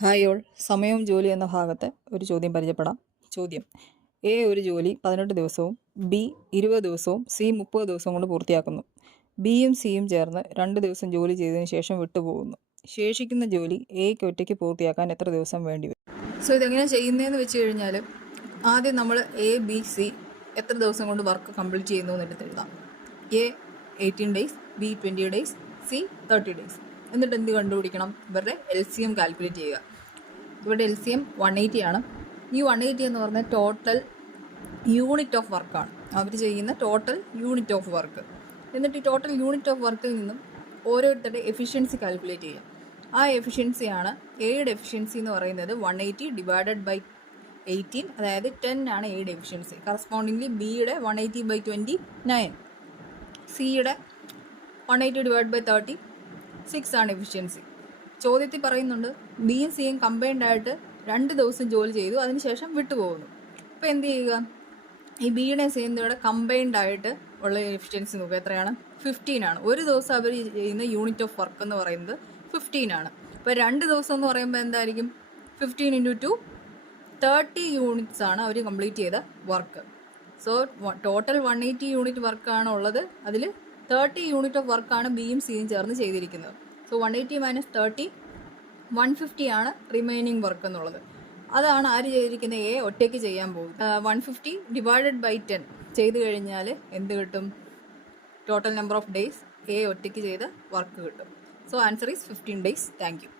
Hi all. സമയവും ജോലി എന്ന ഭാഗത്ത് ഒരു ചോദ്യം പരിചയപ്പെടാം. ചോദ്യം: എ ഒരു ജോലി 18 ദിവസവും ബി 20 ദിവസവും സി 30 ദിവസവും കൊണ്ട് പൂർത്തിയാക്കുന്നു. ബിയും സിയും ചേർന്ന് 2 ദിവസം ജോലി ചെയ്തതിന് ശേഷം വിട്ടുപോകുന്നു. ശേഷിക്കുന്ന ജോലി എയ്ക്ക് ഒറ്റയ്ക്ക് പൂർത്തിയാക്കാൻ എത്ര ദിവസം വേണ്ടിവരും? സോ ഇതെങ്ങനെ ചെയ്യുന്നതെന്ന് വെച്ച് കഴിഞ്ഞാൽ ആദ്യം നമ്മൾ എ ബി സി എത്ര ദിവസം കൊണ്ട് വർക്ക് കംപ്ലീറ്റ് ചെയ്യുന്നു എന്നിട്ട് എഴുതാം. A 18 days, B 20 days, C 30 days. എന്നിട്ട് എന്ത് കണ്ടുപിടിക്കണം? ഇവരുടെ LCM കാൽക്കുലേറ്റ് ചെയ്യുക. ഇവരുടെ LCM 180 ആണ്. ഈ 180 എന്ന് പറഞ്ഞാൽ ടോട്ടൽ യൂണിറ്റ് ഓഫ് വർക്കാണ്, അവർ ചെയ്യുന്ന ടോട്ടൽ യൂണിറ്റ് ഓഫ് വർക്ക്. എന്നിട്ട് ഈ ടോട്ടൽ യൂണിറ്റ് ഓഫ് വർക്കിൽ നിന്നും ഓരോരുത്തരുടെ എഫിഷ്യൻസി കാൽക്കുലേറ്റ് ചെയ്യുക. ആ എഫിഷ്യൻസിയാണ് എയുടെ എഫിഷ്യൻസി എന്ന് പറയുന്നത് 180 ഡിവൈഡഡ് ബൈ 18, അതായത് 10 ആണ് എയുടെ എഫിഷ്യൻസി. കറസ്പോണ്ടിംഗ്ലി ബിയുടെ 180 ബൈ 29, സിയുടെ 180 ഡിവൈഡ് ബൈ 30, 6 ആണ് എഫിഷ്യൻസി. ചോദ്യത്തിൽ പറയുന്നുണ്ട് ബിയും സിയും കമ്പൈൻഡ് ആയിട്ട് 2 ദിവസം ജോലി ചെയ്തു, അതിനുശേഷം വിട്ടുപോകുന്നു. അപ്പോൾ എന്ത് ചെയ്യുക? ഈ ബിയുടെ സിയുടെ കമ്പൈൻഡ് ആയിട്ട് ഉള്ള എഫിഷ്യൻസി നോക്കുക. എത്രയാണ്? 15 ആണ്. ഒരു ദിവസം അവർ ചെയ്യുന്ന യൂണിറ്റ് ഓഫ് വർക്ക് എന്ന് പറയുന്നത് 15 ആണ്. അപ്പോൾ 2 ദിവസം എന്ന് പറയുമ്പോൾ എന്തായിരിക്കും? 15 × 2 30 യൂണിറ്റ്സ് ആണ് അവർ കംപ്ലീറ്റ് ചെയ്ത വർക്ക്. സോ ടോട്ടൽ 180 യൂണിറ്റ് വർക്കാണ് ഉള്ളത്. അതിൽ 30 യൂണിറ്റ് ഓഫ് വർക്കാണ് ബിയും സിയും ചേർന്ന് ചെയ്തിരിക്കുന്നത്. സോ 180 - 30 150 ആണ് റിമൈനിങ് വർക്ക് എന്നുള്ളത്. അതാണ് ആര് ചെയ്തിരിക്കുന്നത്? എ ഒറ്റയ്ക്ക് ചെയ്യാൻ പോകും. 150 ഡിവൈഡഡ് ബൈ 10 ചെയ്ത് കഴിഞ്ഞാൽ എന്ത് കിട്ടും? Total number of days A ഒറ്റയ്ക്ക് ചെയ്ത വർക്ക് കിട്ടും. So answer is 15 days. Thank you.